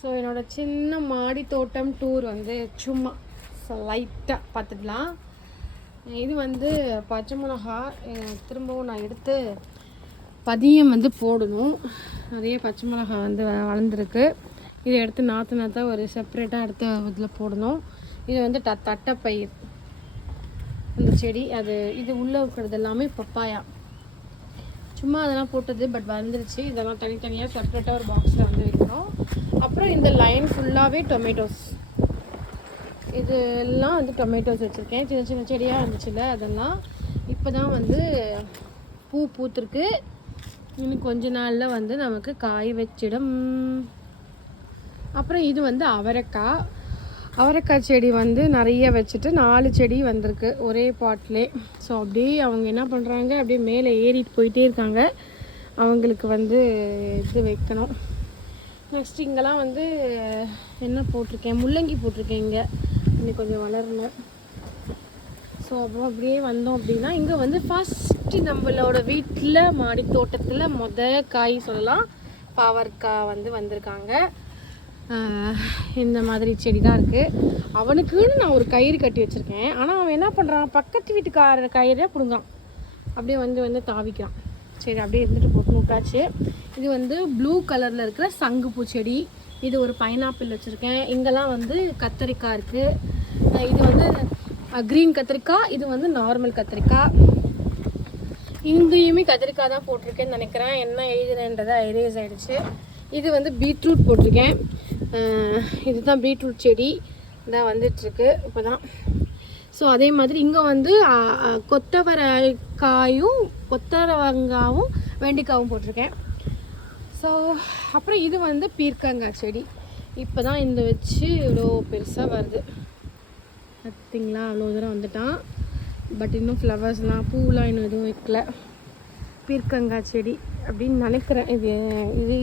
So என்னோடய சின்ன மாடி தோட்டம் டூர் வந்து சும்மா லைட்டாக பார்த்துக்கலாம். இது வந்து பச்சை மிளகா திரும்பவும் நான் எடுத்து பதியம் வந்து போடணும். நிறைய பச்சை மிளகா வந்து வளர்ந்துருக்கு. இதை எடுத்து நாற்று ஒரு செப்பரேட்டாக எடுத்து இதில் போடணும். இது வந்து தட்டைப்பயிர் அந்த செடி. அது இது உள்ளே இருக்கிறது எல்லாமே பப்பாயா. சும்மா அதெல்லாம் போட்டது, பட் வந்துருச்சு. இதெல்லாம் தனித்தனியாக செப்பரேட்டாக ஒரு பாக்ஸில் வந்து வைக்கணும். அப்புறம் இந்த லைன் ஃபுல்லாகவே டொமேட்டோஸ். இது எல்லாம் வந்து டொமேட்டோஸ் வச்சுருக்கேன். சின்ன சின்ன செடியாக இருந்துச்சுல்ல, அதெல்லாம் இப்போ தான் வந்து பூ பூத்துருக்கு. இன்னும் கொஞ்ச நாளில் வந்து நமக்கு காய் வச்சிடும். அப்புறம் இது வந்து அவரைக்காய் செடி வந்து நிறைய வச்சுட்டு 4 செடி வந்திருக்கு ஒரே பாட்லே. ஸோ அப்படியே அவங்க என்ன பண்ணுறாங்க, அப்படியே மேலே ஏறிட்டு போயிட்டே இருக்காங்க. அவங்களுக்கு வந்து இது வைக்கணும். நெக்ஸ்ட் இங்கெல்லாம் வந்து என்ன போட்டிருக்கேன், முள்ளங்கி போட்டிருக்கேன். இங்கே இன்னும் கொஞ்சம் வளரணும். ஸோ அப்புறம் அப்படியே வந்தோம் அப்படின்னா இங்கே வந்து ஃபஸ்ட்டு நம்மளோட வீட்டில் மாடி தோட்டத்தில் காய் சொல்லலாம், பாவற்காய் வந்து வந்திருக்காங்க. இந்த மாதிரி செடி தான் இருக்குது. அவனுக்குன்னு நான் ஒரு கயிறு கட்டி வச்சுருக்கேன். ஆனால் அவன் என்ன பண்ணுறான், பக்கத்து வீட்டுக்காரர் கயிறே பிடுங்கான். அப்படியே வந்து தாவிக்கிறான். சரி அப்படியே இருந்துட்டு போட்டு விட்டாச்சு. இது வந்து ப்ளூ கலரில் இருக்கிற சங்குப்பூ செடி. இது ஒரு பைனாப்பிள் வச்சுருக்கேன். இங்கெல்லாம் வந்து கத்திரிக்காய் இருக்குது. இது வந்து க்ரீன் கத்திரிக்காய், இது வந்து நார்மல் கத்திரிக்காய். இங்கேயுமே கத்திரிக்காய் தான் போட்டிருக்கேன்னு நினைக்கிறேன். என்ன எழுதுனன்றதை எரேஸ் ஆகிடுச்சு. இது வந்து பீட்ரூட் போட்டிருக்கேன். இதுதான் பீட்ரூட் செடி தான் வந்துட்டுருக்கு இப்போ தான். ஸோ அதே மாதிரி இங்கே வந்து கொத்தவரைக்காயும் கொத்தரவங்காயும் வெண்டைக்காயும் போட்டிருக்கேன். ஸோ அப்புறம் இது வந்து பீர்க்கங்காய் செடி. இப்போ தான் இந்த வச்சு இவ்வளோ பெருசாக வருது பார்த்தீங்களா. அவ்வளோ தூரம் வந்துட்டான். பட் இன்னும் ஃப்ளவர்ஸ்லாம் பூலாம் இன்னும் எதுவும் வைக்கல. பீர்க்கங்காய் செடி அப்படின்னு நினைக்கிறேன். இது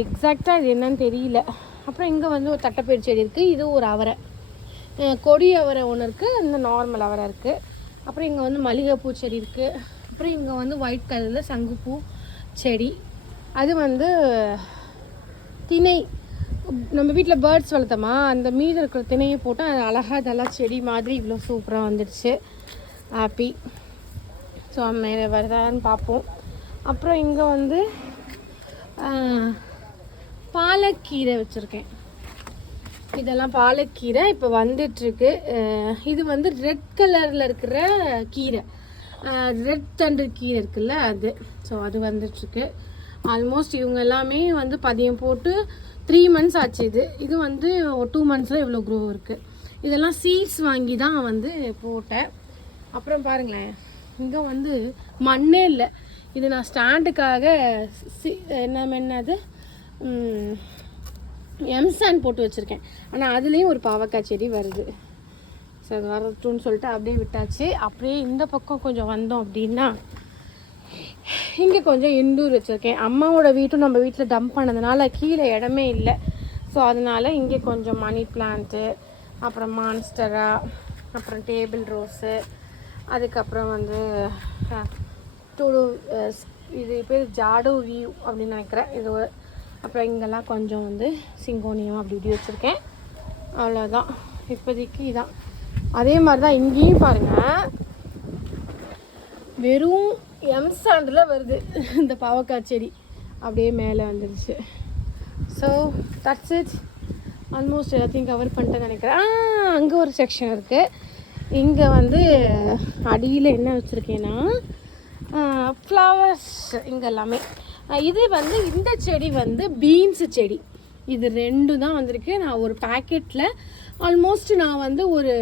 எக்ஸாக்டாக இது என்னன்னு தெரியல. அப்புறம் இங்கே வந்து ஒரு தட்டைப்பயிர் செடி இருக்குது. இது ஒரு அவரை, கொடி அவரை ஒன்று இருக்குது, இந்த நார்மல் அவரை இருக்குது. அப்புறம் இங்கே வந்து மல்லிகைப்பூ செடி இருக்குது. அப்புறம் இங்கே வந்து ஒயிட் கலரில் சங்குப்பூ செடி. அது வந்து திணை, நம்ம வீட்டில் பேர்ட்ஸ் வளர்த்தோமா, அந்த மீது இருக்கிற திணையை போட்டு அது அழகாக இதெல்லாம் செடி மாதிரி இவ்வளோ சூப்பராக வந்துடுச்சு. ஹாப்பி. ஸோ மேலே வருதான்னு பார்ப்போம். அப்புறம் இங்கே வந்து பாலக்கீரை வச்சுருக்கேன். இதெல்லாம் பாலக்கீரை இப்போ வந்துட்டுருக்கு. இது வந்து ரெட் கலரில் இருக்கிற கீரை, ரெட் தண்டு கீரை இருக்குல்ல அது. ஸோ அது வந்துட்டுருக்கு. ஆல்மோஸ்ட் இவங்க எல்லாமே வந்து பதியம் போட்டு 3 months ஆச்சு. இது வந்து 2 monthஸில் இவ்வளோ க்ரோ இருக்குது. இதெல்லாம் சீட்ஸ் வாங்கி தான் வந்து போட்டேன். அப்புறம் பாருங்களேன், இங்கே வந்து மண்ணே இல்லை. இது நான் ஸ்டாண்டுக்காக என்னது எம்சான் போட்டு வச்சுருக்கேன். ஆனால் அதுலேயும் ஒரு பாவக்காய் செடி வருது. ஸோ அது வரட்டும்னு சொல்லிட்டு அப்படியே விட்டாச்சு. அப்படியே இந்த பக்கம் கொஞ்சம் வந்தோம் அப்படின்னா இங்கே கொஞ்சம் இண்டூர் வச்சுருக்கேன். அம்மாவோட வீட்டும் நம்ம வீட்டில் டம்ப் பண்ணதுனால கீழே இடமே இல்லை. ஸோ அதனால் இங்கே கொஞ்சம் மணி பிளான்ட்டு, அப்புறம் மான்ஸ்டரா, அப்புறம் டேபிள் ரோஸு, அதுக்கப்புறம் வந்து இது பேர் ஜாடோ வியூ அப்படின்னு நினைக்கிறேன். இது அப்புறம் இங்கெல்லாம் கொஞ்சம் வந்து சிங்கோனியம் அப்படி இப்படி வச்சுருக்கேன். அவ்வளோதான் இப்போதைக்கு இதான். அதே மாதிரி தான் இங்கேயும் பாருங்கள், வெறும் எம்சாண்டில் வருது இந்த பாவக்காய் செடி. அப்படியே மேலே வந்துடுச்சு. So that's it. ஆல்மோஸ்ட் எல்லாத்தையும் கவர் பண்ணிட்டேன்னு நினைக்கிறேன். அங்கே ஒரு செக்ஷன் இருக்குது. இங்கே வந்து அடியில் என்ன வச்சுருக்கேன்னா ஃப்ளவர்ஸ் இங்கே எல்லாமே. இது வந்து இந்த செடி வந்து பீன்ஸு செடி. இது 2 தான் வந்திருக்கு. நான் ஒரு பேக்கெட்டில் ஆல்மோஸ்ட் நான் வந்து ஒரு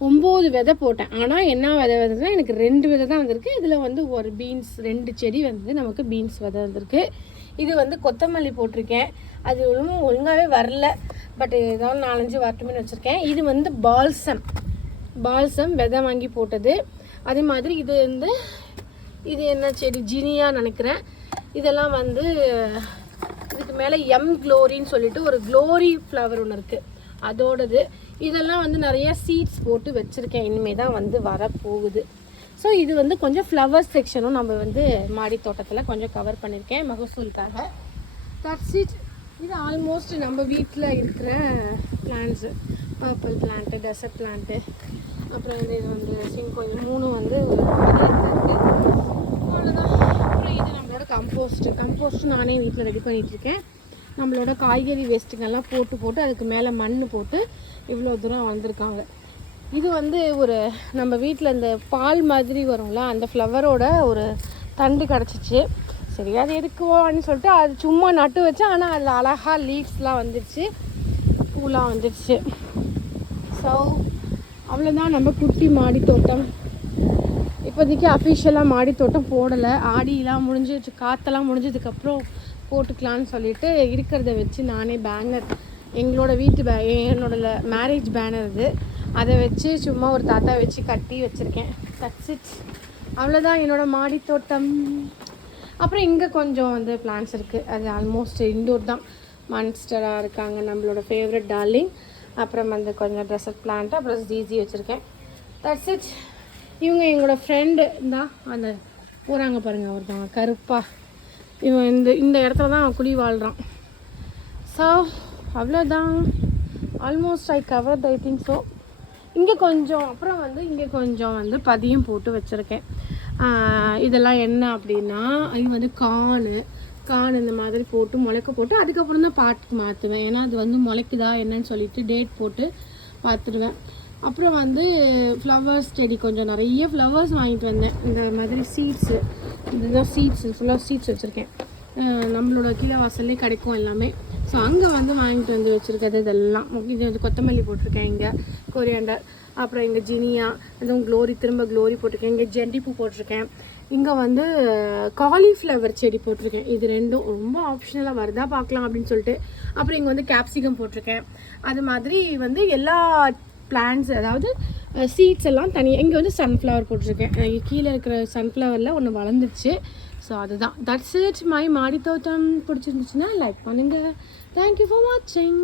9 விதை போட்டேன். ஆனால் என்ன விதைன்னா எனக்கு 2 விதை தான் வந்திருக்கு. இதில் வந்து ஒரு பீன்ஸ் 2 செடி வந்து நமக்கு பீன்ஸ் விதை வந்திருக்கு. இது வந்து கொத்தமல்லி போட்டிருக்கேன். அது ஒன்றும் ஒழுங்காகவே வரல, பட் ஏதாவது 4-5 வரட்டுமே வச்சுருக்கேன். இது வந்து பால்சம் விதை வாங்கி போட்டது. அதே மாதிரி இது வந்து இது என்ன செடி, ஜினியா நினைக்கிறேன். இதெல்லாம் வந்து இதுக்கு மேலே க்ளோரின்னு சொல்லிட்டு ஒரு க்ளோரி ஃப்ளவர் ஒன்று இருக்குது, அதோடது. இதெல்லாம் வந்து நிறைய சீட்ஸ் போட்டு வச்சுருக்கேன். இனிமேல் தான் வந்து வரப்போகுது. ஸோ இது வந்து கொஞ்சம் ஃப்ளவர் செக்ஷனும் நம்ம வந்து மாடி தோட்டத்தில் கொஞ்சம் கவர் பண்ணியிருக்கேன் மகசூலுக்காக. That's it. இது ஆல்மோஸ்ட் நம்ம வீட்டில் இருக்கிற plants. Purple plant, desert plant, அப்புறம் வந்து இது வந்து சிங்கோயில் 3 வந்து அவ்வளோதான். அப்புறம் இது நம்மளோட கம்போஸ்ட்டு நானே வீட்டில் ரெடி பண்ணிகிட்ருக்கேன். நம்மளோட காய்கறி வேஸ்ட்டுங்கெல்லாம் போட்டு அதுக்கு மேலே மண் போட்டு இவ்வளோ தூரம் வந்திருக்காங்க. இது வந்து ஒரு நம்ம வீட்டில் இந்த பால் மாதிரி வரும்ல, அந்த ஃப்ளவரோட ஒரு தண்டு கிடச்சிச்சு. சரி அது எதுக்குவோன்னு சொல்லிட்டு அது சும்மா நட்டு வச்சேன். ஆனால் அதில் அழகாக லீவ்ஸ்லாம் வந்துடுச்சு, பூலாம் வந்துடுச்சு. ஸோ அவ்வளோதான் நம்ம குட்டி மாடி தோட்டம். இப்போதைக்கு அஃபிஷியலாக மாடி தோட்டம் போடலை. ஆடிலாம் முடிஞ்சிச்சு, காற்றெல்லாம் முடிஞ்சதுக்கப்புறம் போட்டுக்கலான்னு சொல்லிட்டு இருக்கிறத வச்சு நானே பேனர், எங்களோட வீட்டு என்னோட மேரேஜ் பேனர் இது, அதை வச்சு சும்மா ஒரு தாத்தா வச்சு கட்டி வச்சுருக்கேன். That's it. அவ்வளோதான் என்னோடய மாடி தோட்டம். அப்புறம் இங்கே கொஞ்சம் வந்து பிளான்ஸ் இருக்குது. அது ஆல்மோஸ்ட் இன்டோர் தான். மான்ஸ்டராக இருக்காங்க, நம்மளோட ஃபேவரட் டார்லிங். அப்புறம் வந்து கொஞ்சம் ட்ரெஸ்ஸட் பிளான்ட்டு, அப்புறம் ஜிஜி வச்சுருக்கேன். That's it. இவங்க எங்களோட ஃப்ரெண்டு தான், அந்த போகிறாங்க பாருங்கள் ஒருத்தவங்க கருப்பாக, இவன் இந்த இடத்துல தான் அவன் குடி வாழ்கிறான். ஸோ அவ்வளோதான். Almost I cover I think so. இங்கே கொஞ்சம் அப்புறம் வந்து இங்கே கொஞ்சம் வந்து பதியம் போட்டு வச்சுருக்கேன். இதெல்லாம் என்ன அப்படின்னா, இது வந்து கான் இந்த மாதிரி போட்டு முளைக்க போட்டு அதுக்கப்புறம் தான் பாட்டுக்கு மாற்றுவேன். ஏன்னா அது வந்து முளைக்குதா என்னன்னு சொல்லிட்டு டேட் போட்டு பார்த்துடுவேன். அப்புறம் வந்து ஃப்ளவர்ஸ் செடி கொஞ்சம் நிறைய ஃப்ளவர்ஸ் வாங்கிட்டு வந்தேன். இந்த மாதிரி சீட்ஸு, இதுதான் சீட்ஸ், ஃபுல்லாக சீட்ஸ் வச்சுருக்கேன். நம்மளோட கீழே வாசல்லே கிடைக்கும் எல்லாமே. ஸோ அங்கே வந்து வாங்கிட்டு வந்து வச்சுருக்கிறது இதெல்லாம். இது வந்து கொத்தமல்லி போட்டிருக்கேன், இங்கே கொரியாண்டர், அப்புறம் இங்கே ஜினியா, அதுவும் க்ளோரி, திரும்ப க்ளோரி போட்டிருக்கேன். இங்கே ஜெண்டிப்பூ போட்டிருக்கேன். இங்கே வந்து காலிஃப்ளவர் செடி போட்டிருக்கேன். இது ரெண்டும் ரொம்ப ஆப்ஷனலாக வருதா பார்க்கலாம் அப்படின்னு சொல்லிட்டு. அப்புறம் இங்கே வந்து கேப்சிகம் போட்டிருக்கேன். அது மாதிரி வந்து எல்லா பிளான்ட்ஸ், அதாவது சீட்ஸ் எல்லாம் தனியாக. இங்கே வந்து சன்ஃப்ளவர் போட்டிருக்கேன். கீழே இருக்கிற சன்ஃப்ளவரில் ஒன்று வளர்ந்துருச்சு. ஸோ அதுதான். That's it. மை மாடி தோட்டம் பிடிச்சிருந்துச்சுன்னா லைக் பண்ணுங்கள். தேங்க்யூ ஃபார் வாட்சிங்.